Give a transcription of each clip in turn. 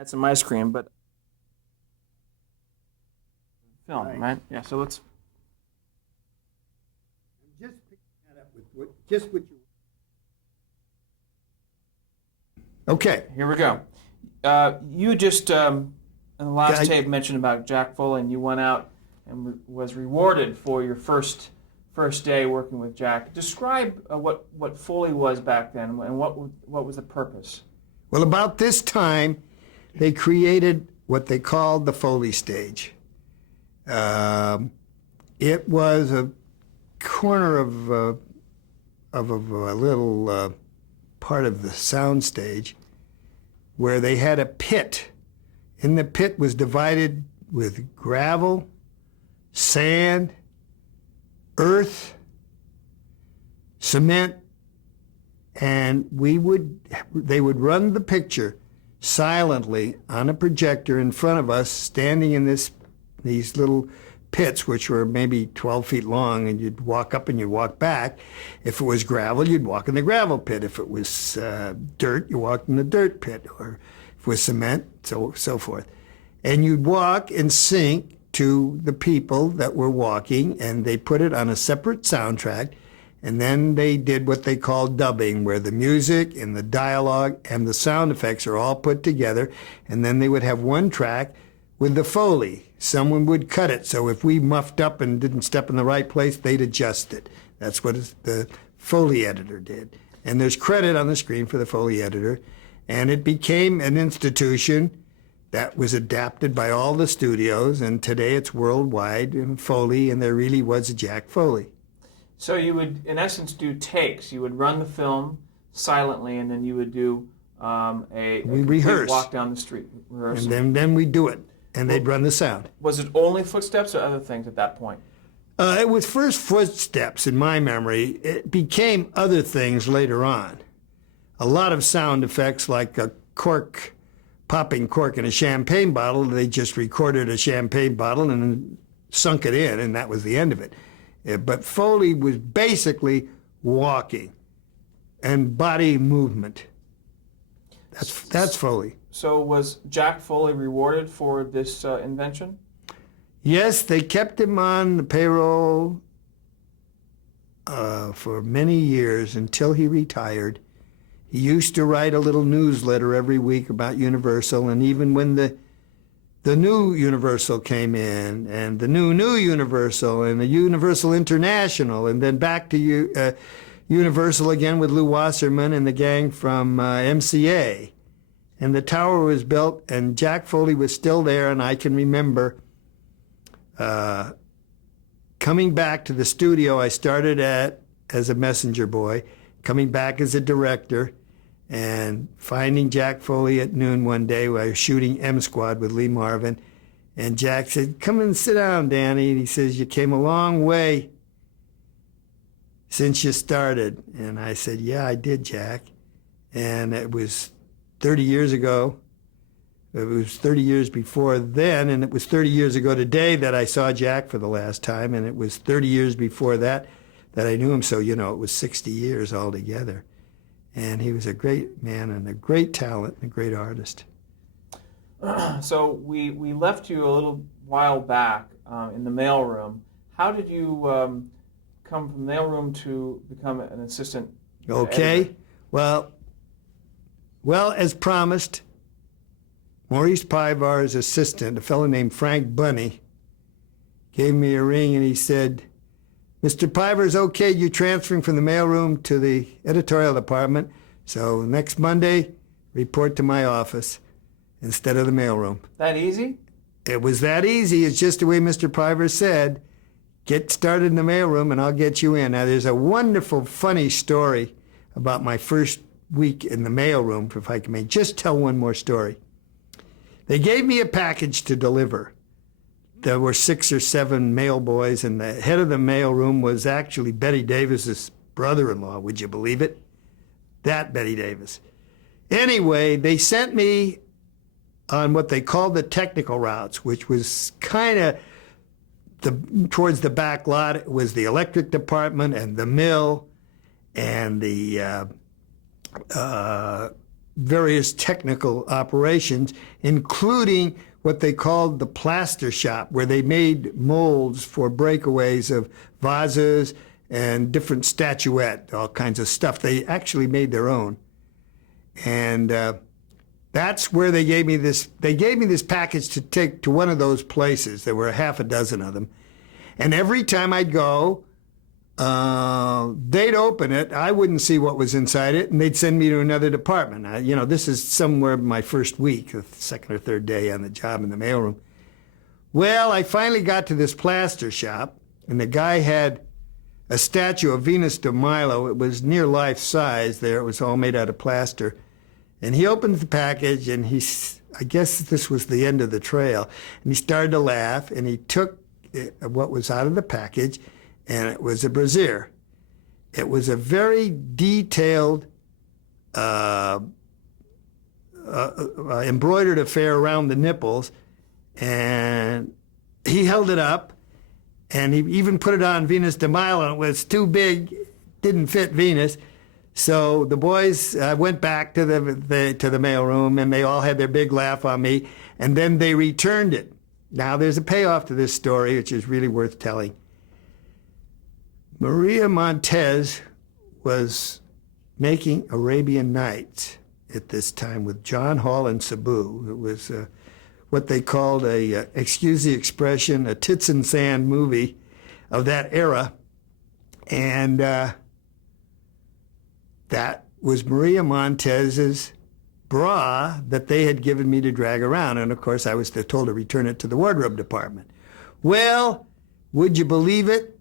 had some ice cream, but film, right? Yeah, so let's. I'm just picking that up with what you. Okay. Here we go. You just, in the last tape, mentioned about Jack Foley, and you went out and was rewarded for your first day working with Jack. Describe what Foley was back then, and what was the purpose? Well, about this time, they created what they called the Foley stage. It was a corner of a little part of the sound stage where they had a pit. And the pit was divided with gravel, sand, earth, cement, and they would run the picture silently on a projector in front of us, standing in these little pits, which were maybe 12 feet long, and you'd walk up and you'd walk back. If it was gravel, you'd walk in the gravel pit. If it was dirt, you walked in the dirt pit, or if it was cement, so forth. And you'd walk and sync to the people that were walking, and they put it on a separate soundtrack, and then they did what they called dubbing, where the music and the dialogue and the sound effects are all put together, and then they would have one track with the Foley. Someone would cut it, so if we muffed up and didn't step in the right place, they'd adjust it. That's what the Foley editor did. And there's credit on the screen for the Foley editor, and it became an institution that was adapted by all the studios, and today it's worldwide in Foley, and there really was a Jack Foley. So you would, in essence, do takes. You would run the film silently, and then you would do a rehearse. Walk down the street. Rehearse. And then we'd do it, and they'd run the sound. Was it only footsteps or other things at that point? It was first footsteps in my memory. It became other things later on. A lot of sound effects, like a popping cork in a champagne bottle. They just recorded a champagne bottle and sunk it in, and that was the end of it. But Foley was basically walking and body movement. That's Foley. So was Jack Foley rewarded for this invention? Yes, they kept him on the payroll for many years until he retired. He used to write a little newsletter every week about Universal, and even when the new Universal came in, and the new Universal, and the Universal International, and then back to Universal again with Lou Wasserman and the gang from MCA. And the tower was built, and Jack Foley was still there, and I can remember coming back to the studio I started as a messenger boy, coming back as a director, and finding Jack Foley at noon one day while I was shooting M Squad with Lee Marvin. And Jack said, "Come and sit down, Danny." And he says, "You came a long way since you started." And I said, "Yeah, I did, Jack." And it was 30 years ago. It was 30 years before then, and it was 30 years ago today that I saw Jack for the last time, and it was 30 years before that I knew him. So, it was 60 years altogether. And he was a great man and a great talent and a great artist. So we left you a little while back in the mailroom. How did you come from the mailroom to become an assistant Okay. editor? Well, as promised, Maurice Pivar's assistant, a fellow named Frank Bunny, gave me a ring and he said, "Mr. Pivar's okay, you transferring from the mailroom to the editorial department, so next Monday, report to my office instead of the mailroom." That easy? It was that easy. It's just the way Mr. Pivar said. Get started in the mailroom and I'll get you in. Now, there's a wonderful, funny story about my first week in the mailroom, if I may just tell one more story. They gave me a package to deliver. There were 6 or 7 mail boys, and the head of the mailroom was actually Betty Davis's brother-in-law. Would you believe it? That Betty Davis. Anyway, they sent me on what they called the technical routes, which was kind of towards the back lot. It was the electric department and the mill and the various technical operations, including what they called the plaster shop, where they made molds for breakaways of vases and different statuette, all kinds of stuff. They actually made their own. And that's where they gave me this. They gave me this package to take to one of those places. There were half a dozen of them. And every time I'd go, they'd open it. I wouldn't see what was inside it, and they'd send me to another department. This is somewhere my first week, the second or third day on the job in the mailroom. Well, I finally got to this plaster shop, and the guy had a statue of Venus de Milo. It was near life size there. It was all made out of plaster. And he opened the package, and I guess this was the end of the trail, and he started to laugh, and he took what was out of the package, and it was a brassiere. It was a very detailed embroidered affair around the nipples, and he held it up, and he even put it on Venus de Milo, and it was too big, didn't fit Venus. So the boys went back to the mailroom, and they all had their big laugh on me, and then they returned it. Now, there's a payoff to this story, which is really worth telling. Maria Montez was making Arabian Nights at this time with John Hall and Sabu. It was what they called excuse the expression, a tits and sand movie of that era. And that was Maria Montez's bra that they had given me to drag around. And of course, I was told to return it to the wardrobe department. Well, would you believe it?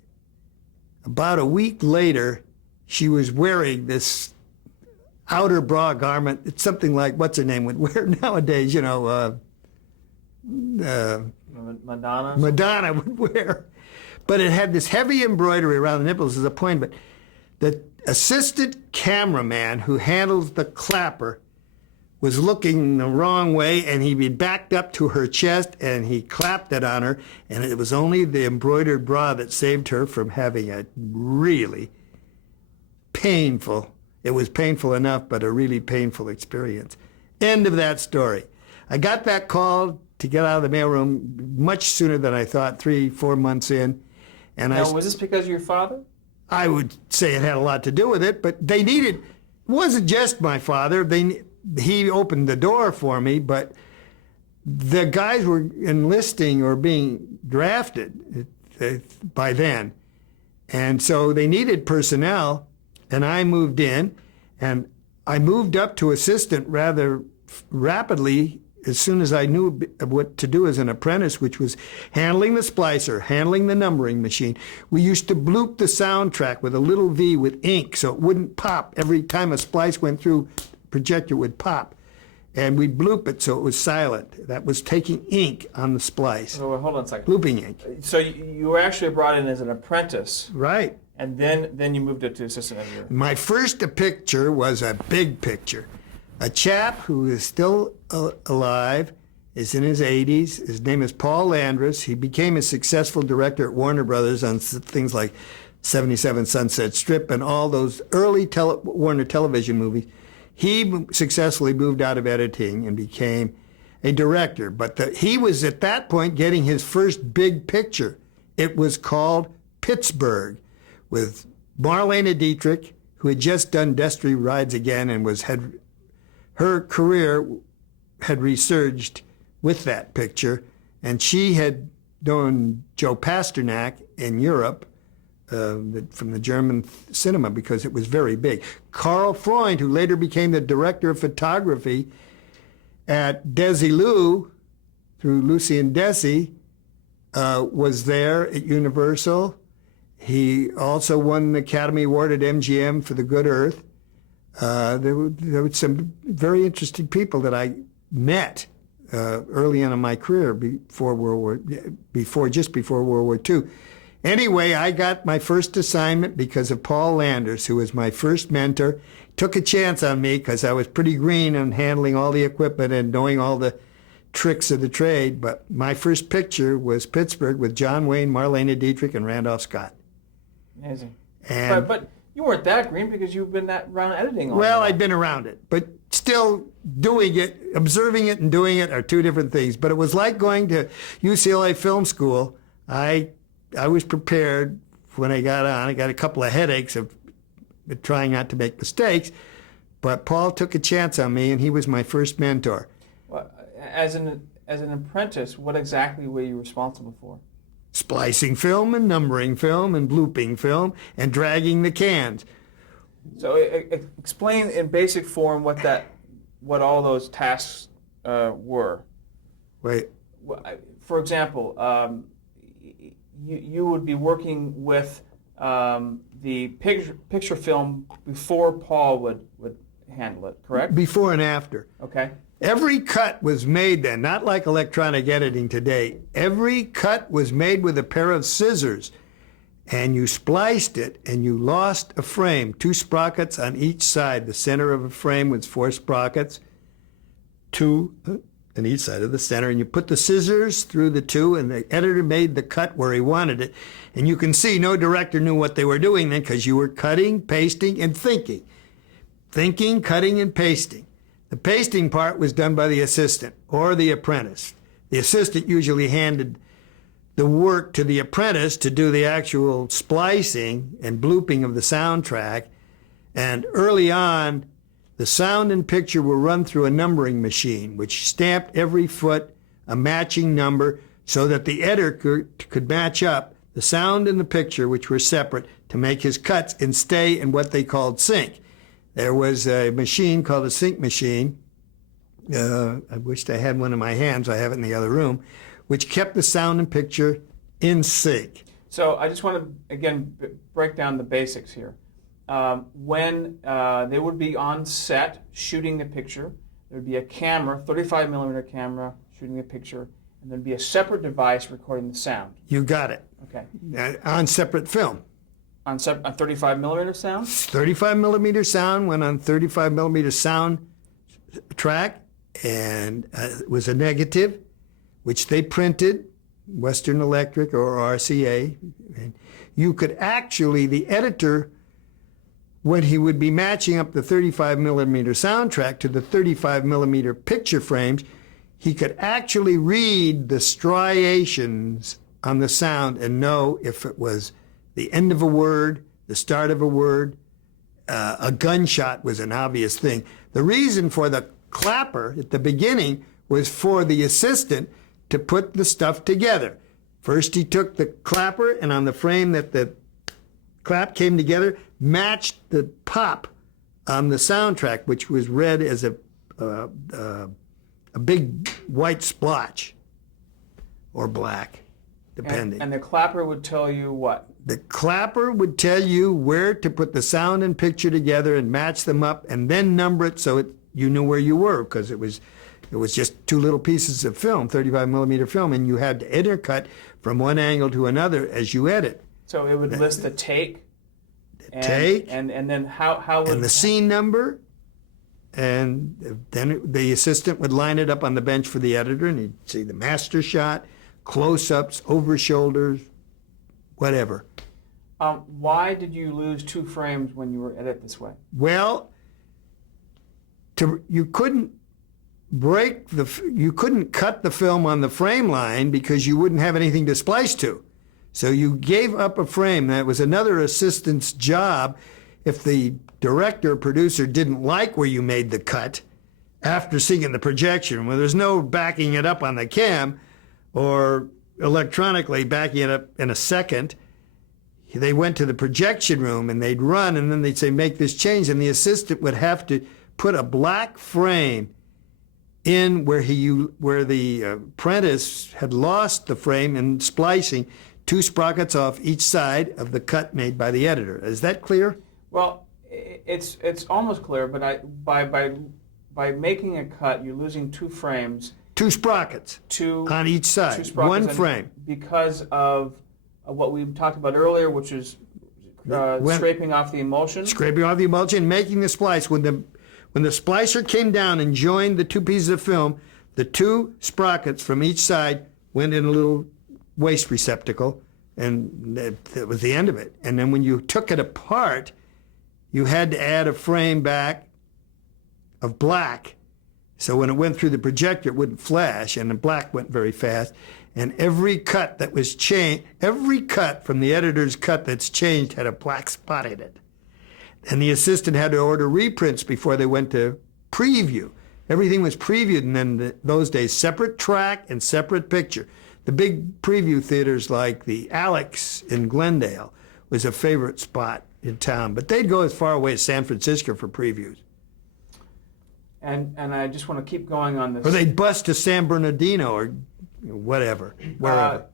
About a week later, she was wearing this outer bra garment. It's something like what's her name would wear nowadays, Madonna? Madonna would wear. But it had this heavy embroidery around the nipples as a point. But the assistant cameraman who handles the clapper was looking the wrong way, and he backed up to her chest, and he clapped it on her, and it was only the embroidered bra that saved her from having a really painful, it was painful enough, but a really painful experience. End of that story. I got that call to get out of the mailroom much sooner than I thought, 3-4 months in. And now, was this because of your father? I would say it had a lot to do with it, but they needed, it wasn't just my father. He opened the door for me, but the guys were enlisting or being drafted by then. And so they needed personnel, and I moved in, and I moved up to assistant rather rapidly as soon as I knew what to do as an apprentice, which was handling the splicer, handling the numbering machine. We used to bloop the soundtrack with a little V with ink so it wouldn't pop. Every time a splice went through, projector would pop, and we'd bloop it so it was silent. That was taking ink on the splice. Oh, hold on a second. Blooping ink. So you were actually brought in as an apprentice. Right. And then you moved up to assistant editor. My first picture was a big picture. A chap who is still alive, is in his 80s. His name is Paul Landris. He became a successful director at Warner Brothers on things like 77 Sunset Strip and all those early Warner television movies. He successfully moved out of editing and became a director. But he was at that point getting his first big picture. It was called Pittsburgh, with Marlene Dietrich, who had just done Destry Rides Again and her career had resurged with that picture. And she had known Joe Pasternak in Europe from the German cinema because it was very big. Karl Freund, who later became the director of photography at Desilu through Lucien Desi, was there at Universal. He also won the Academy Award at MGM for The Good Earth. There were some very interesting people that I met early on in my career before World War II. Anyway, I got my first assignment because of Paul Landers, who was my first mentor. Took a chance on me because I was pretty green on handling all the equipment and knowing all the tricks of the trade. But my first picture was Pittsburgh with John Wayne, Marlene Dietrich, and Randolph Scott. Amazing. And but you weren't that green because you've been around editing all well, the I'd been around it, but still. still doing it. Observing it and doing it are two different things. But it was like going to UCLA Film School. I was prepared when I got on. I got a couple of headaches of trying not to make mistakes. But Paul took a chance on me, and he was my first mentor. Well, as an apprentice, what exactly were you responsible for? Splicing film and numbering film and blooping film and dragging the cans. So explain in basic form what all those tasks were. Wait. For example, you would be working with the picture film before Paul would handle it, correct? Before and after. Okay. Every cut was made then, not like electronic editing today. Every cut was made with a pair of scissors, and you spliced it, and you lost a frame, 2 sprockets on each side. The center of a frame was 4 sprockets, 2 on each side of the center, and you put the scissors through the 2, and the editor made the cut where he wanted it. And you can see no director knew what they were doing then, because you were cutting, pasting, and thinking. Thinking, cutting, and pasting. The pasting part was done by the assistant or the apprentice. The assistant usually handed the work to the apprentice to do the actual splicing and blooping of the soundtrack. And early on, the sound and picture were run through a numbering machine, which stamped every foot a matching number so that the editor could match up the sound and the picture, which were separate, to make his cuts and stay in what they called sync. There was a machine called a sync machine. I wished I had one in my hands. I have it in the other room, which kept the sound and picture in sync. So I just want to, again, break down the basics here. When they would be on set shooting the picture, there would be a camera, 35 millimeter camera, shooting the picture, and there'd be a separate device recording the sound. You got it. Okay. On separate film. On 35 millimeter sound? 35 millimeter sound went on 35 millimeter sound track, and it was a negative, which they printed, Western Electric or RCA. And you could actually, the editor, when he would be matching up the 35 millimeter soundtrack to the 35 millimeter picture frames, he could actually read the striations on the sound and know if it was the end of a word, the start of a word. A gunshot was an obvious thing. The reason for the clapper at the beginning was for the assistant to put the stuff together. First he took the clapper, and on the frame that the clap came together, matched the pop on the soundtrack, which was read as a big white splotch or black, depending. And the clapper would tell you what? The clapper would tell you where to put the sound and picture together and match them up, and then number it so you knew where you were, because it was just 2 little pieces of film, 35 millimeter film, and you had to intercut from one angle to another as you edit. So it would list the take. And then how would... And the scene number, and then the assistant would line it up on the bench for the editor, and he'd see the master shot, close-ups, over shoulders, whatever. Why did you lose 2 frames when you were edit this way? Well, you couldn't cut the film on the frame line because you wouldn't have anything to splice to. So you gave up a frame. That was another assistant's job. If the director or producer didn't like where you made the cut after seeing the projection, well, there's no backing it up on the cam or electronically backing it up in a second. They went to the projection room and they'd run, and then they'd say, make this change, and the assistant would have to put a black frame in where the apprentice had lost the frame in splicing, 2 sprockets off each side of the cut made by the editor. Is that clear? Well, it's almost clear, but by making a cut, you're losing 2 frames. 2 sprockets on each side, 1 frame. Because of what we talked about earlier, which is scraping off the emulsion. Scraping off the emulsion, making the splice. When the splicer came down and joined the 2 pieces of film, the 2 sprockets from each side went in a little waste receptacle, and that was the end of it. And then when you took it apart, you had to add a frame back of black. So when it went through the projector, it wouldn't flash, and the black went very fast. And every cut that was changed, every cut from the editor's cut that's changed had a black spot in it. And the assistant had to order reprints before they went to preview. Everything was previewed, and then those days, separate track and separate picture. The big preview theaters like the Alex in Glendale was a favorite spot in town, but they'd go as far away as San Francisco for previews. And I just want to keep going on this. Or they'd bus to San Bernardino or whatever, wherever.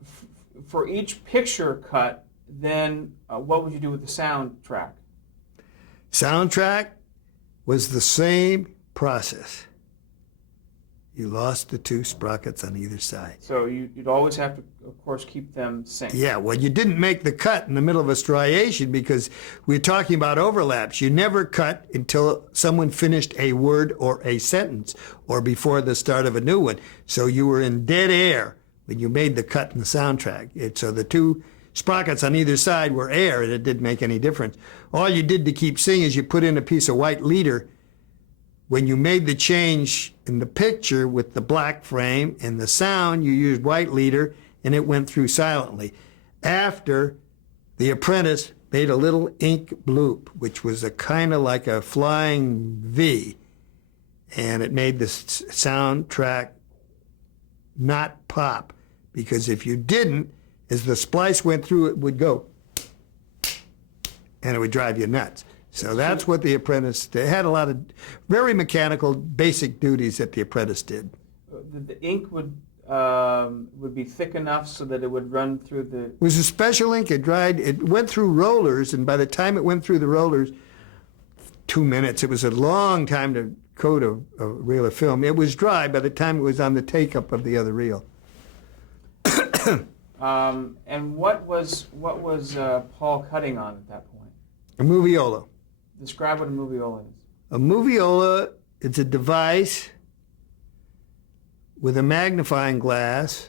For each picture cut, then what would you do with the soundtrack? Soundtrack was the same process. You lost the two sprockets on either side. So you'd always have to, of course, keep them synced. Yeah, well, you didn't make the cut in the middle of a striation because we're talking about overlaps. You never cut until someone finished a word or a sentence or before the start of a new one. So you were in dead air when you made the cut in the soundtrack. So the two sprockets on either side were air, and it didn't make any difference. All you did to keep singing is you put in a piece of white leader. When you made the change in the picture with the black frame and the sound, you used white leader, and it went through silently. After, the apprentice made a little ink bloop, which was a kind of like a flying V, and it made the soundtrack not pop, because if you didn't, as the splice went through, it would go, and it would drive you nuts. So that's what the apprentice, they had a lot of very mechanical, basic duties that the apprentice did. The ink would be thick enough so that it would run through the... It was a special ink. It went through rollers, and by the time it went through the rollers, 2 minutes. It was a long time to coat a reel of film. It was dry by the time it was on the take-up of the other reel. And what was Paul cutting on at that point? A moviola. Describe what a moviola is. A moviola is a device with a magnifying glass,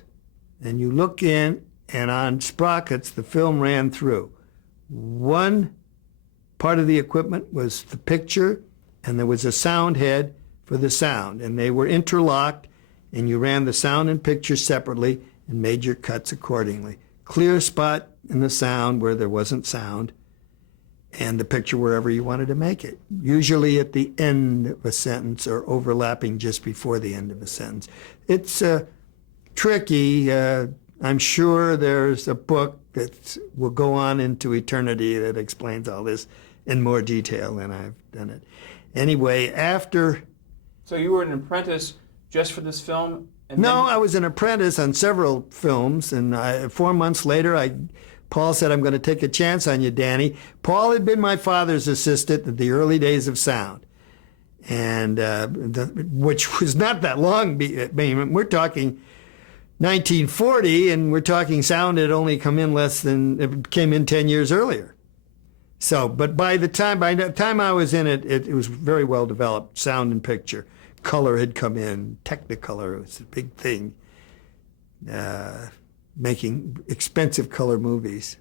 and you look in, and on sprockets, the film ran through. One part of the equipment was the picture, and there was a sound head for the sound, and they were interlocked, and you ran the sound and picture separately and made your cuts accordingly. Clear spot in the sound where there wasn't sound, and the picture wherever you wanted to make it, usually at the end of a sentence or overlapping just before the end of a sentence. It's tricky. I'm sure there's a book that will go on into eternity that explains all this in more detail than I've done it. Anyway, after... So you were an apprentice just for this film? No, I was an apprentice on several films, and 4 months later, Paul said, "I'm going to take a chance on you, Danny." Paul had been my father's assistant in the early days of sound, and which was not that long. We're talking 1940, and we're talking sound had only come in it came in 10 years earlier. So, but by the time I was in it, it was very well developed, sound and picture. Color had come in, Technicolor was a big thing. Making expensive color movies.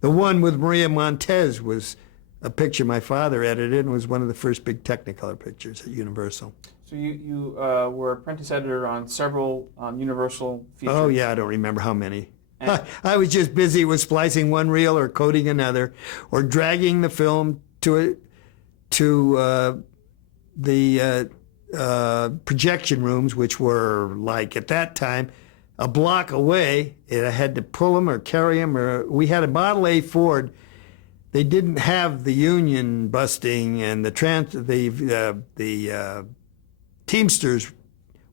The one with Maria Montez was a picture my father edited and was one of the first big Technicolor pictures at Universal. So you were apprentice editor on several Universal features? Oh, yeah, I don't remember how many. I was just busy with splicing one reel or coding another or dragging the film to the projection rooms, which were like, at that time, a block away. I had to pull them or carry them. Or we had a Model A Ford. They didn't have the union busting, and the Teamsters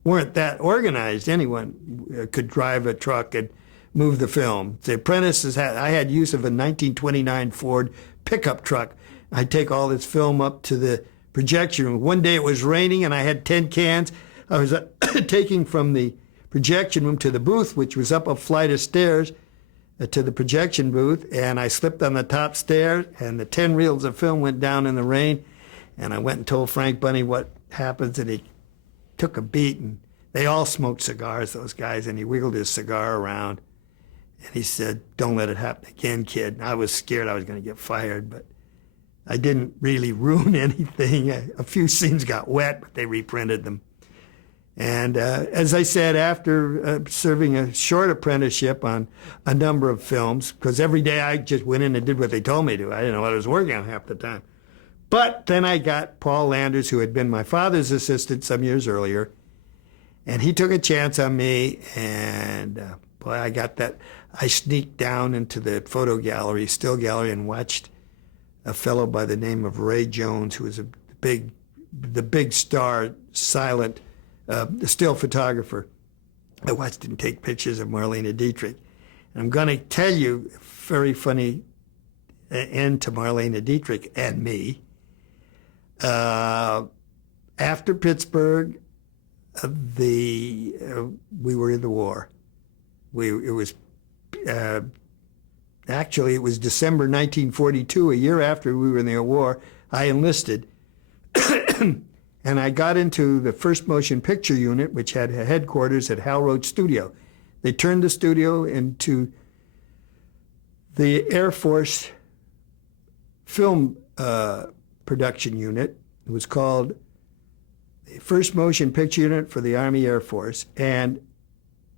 weren't that organized. Anyone could drive a truck and move the film. The apprentices I had use of a 1929 Ford pickup truck. I'd take all this film up to the projection room. One day it was raining, and I had 10 cans. I was taking from the projection room to the booth, which was up a flight of stairs to the projection booth, and I slipped on the top stairs, and the 10 reels of film went down in the rain, and I went and told Frank Bunny what happens, and he took a beat, and they all smoked cigars, those guys, and he wiggled his cigar around, and he said, "Don't let it happen again, kid." And I was scared I was going to get fired, but I didn't really ruin anything. A few scenes got wet, but they reprinted them. And as I said, after serving a short apprenticeship on a number of films, because every day I just went in and did what they told me to. I didn't know what I was working on half the time. But then I got Paul Landers, who had been my father's assistant some years earlier, and he took a chance on me, and boy, I got that. I sneaked down into the photo gallery, still gallery, and watched a fellow by the name of Ray Jones, who was the big star, silent, still photographer. I watched him take pictures of Marlene Dietrich. And I'm going to tell you a very funny end to Marlene Dietrich and me. After Pittsburgh, we were in the war. Actually, it was December 1942, a year after we were in the war. I enlisted. And I got into the first motion picture unit, which had a headquarters at Hal Roach Studio. They turned the studio into the Air Force film production unit. It was called the First Motion Picture Unit for the Army Air Force. And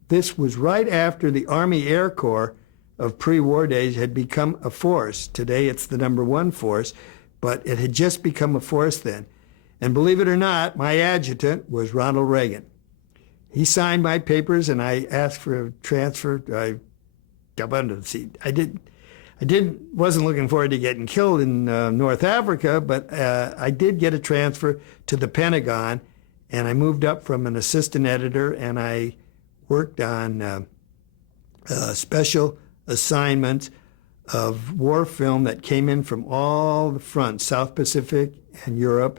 this was right after the Army Air Corps of pre-war days had become a force. Today it's the #1 force, but it had just become a force then. And believe it or not, my adjutant was Ronald Reagan. He signed my papers, and I asked for a transfer. I got under the seat. Wasn't looking forward to getting killed in North Africa, but I did get a transfer to the Pentagon, and I moved up from an assistant editor, and I worked on special assignments of war film that came in from all the fronts, South Pacific and Europe.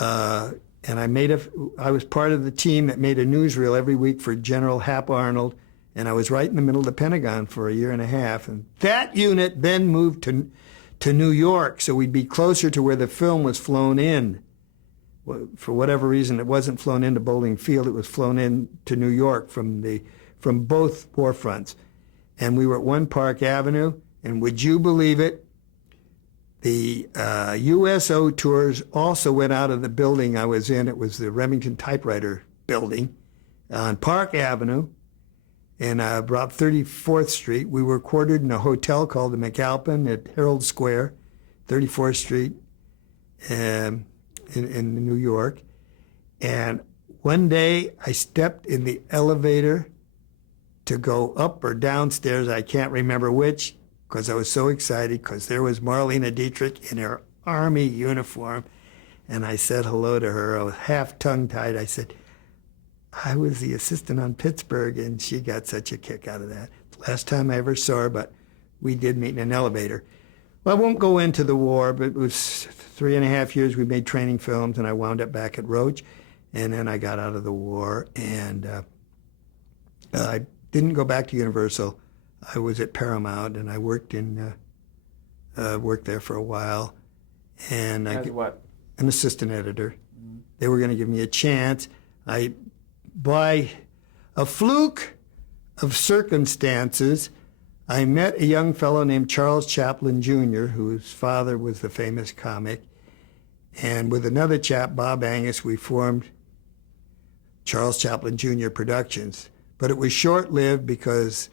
And I was part of the team that made a newsreel every week for General Hap Arnold, and I was right in the middle of the Pentagon for a year and a half. And that unit then moved to New York, so we'd be closer to where the film was flown in. For whatever reason, it wasn't flown into Bowling Field; it was flown in to New York from both war fronts. And we were at 1 Park Avenue, and would you believe it? The USO tours also went out of the building I was in. It was the Remington Typewriter building on Park Avenue in about 34th Street. We were quartered in a hotel called the McAlpin at Herald Square, 34th Street in New York. And one day I stepped in the elevator to go up or downstairs. I can't remember which, because I was so excited, because there was Marlene Dietrich in her Army uniform. And I said hello to her. I was half tongue-tied. I said, I was the assistant on Pittsburgh, and she got such a kick out of that. Last time I ever saw her, but we did meet in an elevator. Well, I won't go into the war, but it was 3.5 years we made training films, and I wound up back at Roach. And then I got out of the war, and I didn't go back to Universal. I was at Paramount, and I worked there for a while. And what? An assistant editor. Mm-hmm. They were going to give me a chance. By a fluke of circumstances, I met a young fellow named Charles Chaplin Jr., whose father was the famous comic. And with another chap, Bob Angus, we formed Charles Chaplin Jr. Productions. But it was short-lived because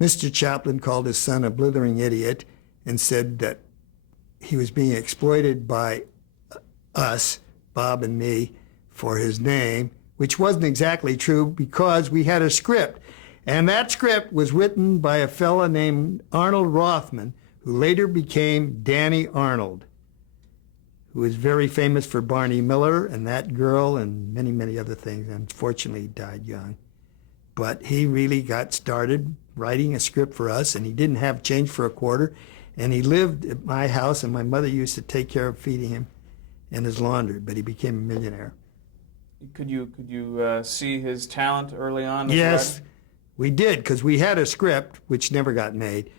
Mr. Chaplin called his son a blithering idiot and said that he was being exploited by us, Bob and me, for his name, which wasn't exactly true because we had a script. And that script was written by a fella named Arnold Rothman, who later became Danny Arnold, who was very famous for Barney Miller and That Girl and many, many other things. Unfortunately, he died young. But he really got started writing a script for us, and he didn't have change for a quarter. And he lived at my house, and my mother used to take care of feeding him and his laundry, but he became a millionaire. Could you see his talent early on? Yes, we did, because we had a script, which never got made.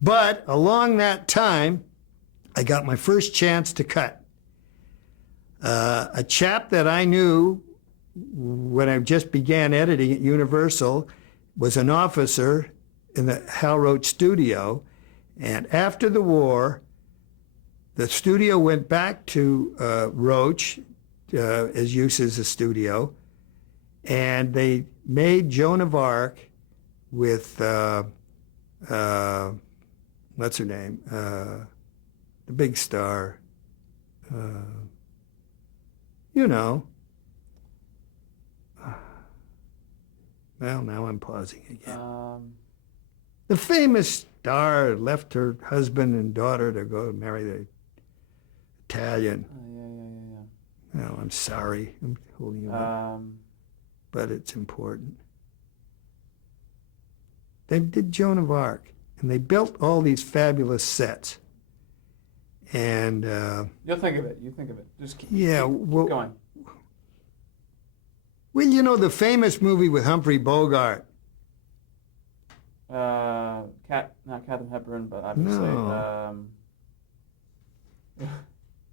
But along that time, I got my first chance to cut. A chap that I knew when I just began editing at Universal was an officer in the Hal Roach studio. And after the war, the studio went back to Roach as use as a studio, and they made Joan of Arc with what's her name? The big star. You know. Well, now I'm pausing again. The famous star left her husband and daughter to go marry the Italian. Yeah. Well, I'm sorry. I'm holding you up. But it's important. They did Joan of Arc, and they built all these fabulous sets. And you'll think of it. You think of it. Just keep Well, going. you know the famous movie with Humphrey Bogart. Not Katharine Hepburn, but obviously. No.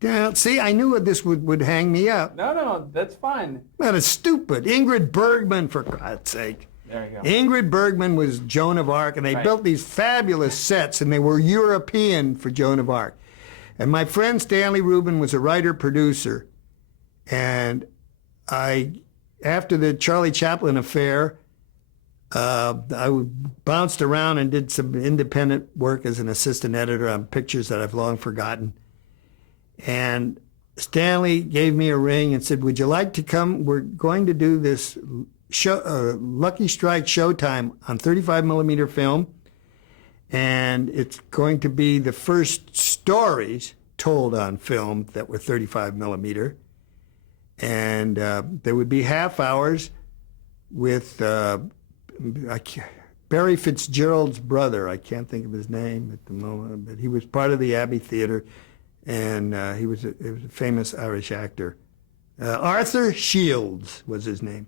Yeah, see, I knew this would hang me up. No, that's fine. That is stupid. Ingrid Bergman, for God's sake. There you go. Ingrid Bergman was Joan of Arc, and they built these fabulous sets, and they were European for Joan of Arc. And my friend Stanley Rubin was a writer-producer, and after the Charlie Chaplin affair, I bounced around and did some independent work as an assistant editor on pictures that I've long forgotten. And Stanley gave me a ring and said, would you like to come? We're going to do this show, Lucky Strike Showtime on 35 millimeter film. And it's going to be the first stories told on film that were 35 millimeter. And there would be half hours with Barry Fitzgerald's brother. I can't think of his name at the moment, but he was part of the Abbey Theater. And he was a famous Irish actor. Arthur Shields was his name.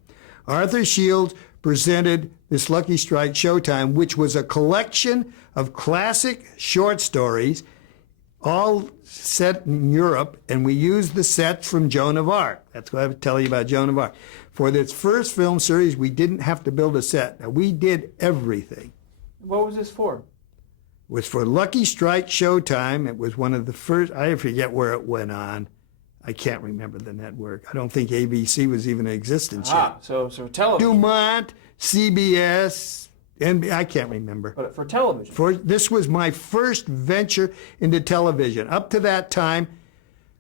Arthur Shields presented this Lucky Strike Showtime, which was a collection of classic short stories, all set in Europe, and we used the sets from Joan of Arc. That's what I was telling you about Joan of Arc. For this first film series, we didn't have to build a set. Now, we did everything. What was this for? It was for Lucky Strike Showtime. It was one of the first, I forget where it went on. I can't remember the network. I don't think ABC was even in existence yet. So television. Dumont, CBS, and I can't remember. But for television. This was my first venture into television. Up to that time,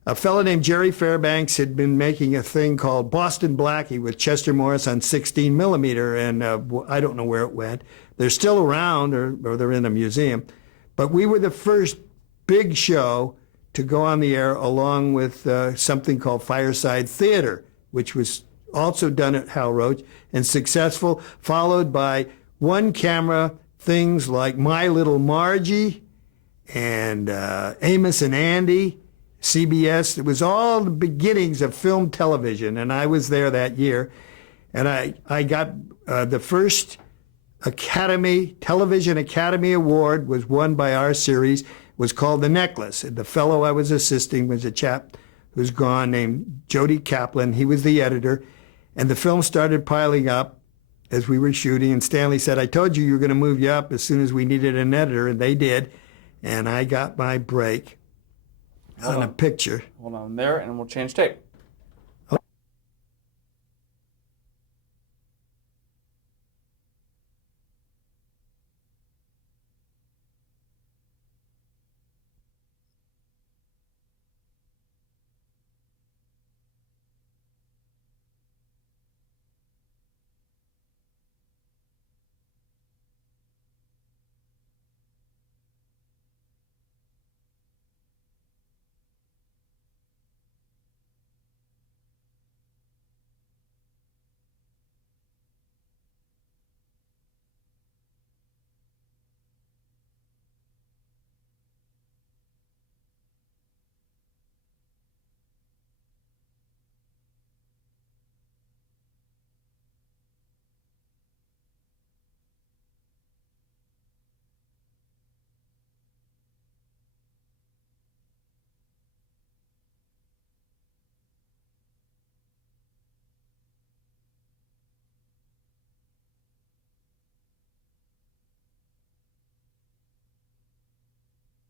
a fellow named Jerry Fairbanks had been making a thing called Boston Blackie with Chester Morris on 16 millimeter, and I don't know where it went. They're still around, or they're in a museum. But we were the first big show to go on the air, along with something called Fireside Theater, which was also done at Hal Roach and successful, followed by one-camera things like My Little Margie and Amos and Andy, CBS. It was all the beginnings of film television, and I was there that year. And I got the first Television Academy Award was won by our series. It was called The Necklace. And the fellow I was assisting was a chap who's gone named Jody Kaplan. He was the editor. And the film started piling up as we were shooting. And Stanley said, I told you were going to move you up as soon as we needed an editor. And they did. And I got my break on a picture. Hold on there, and we'll change tape.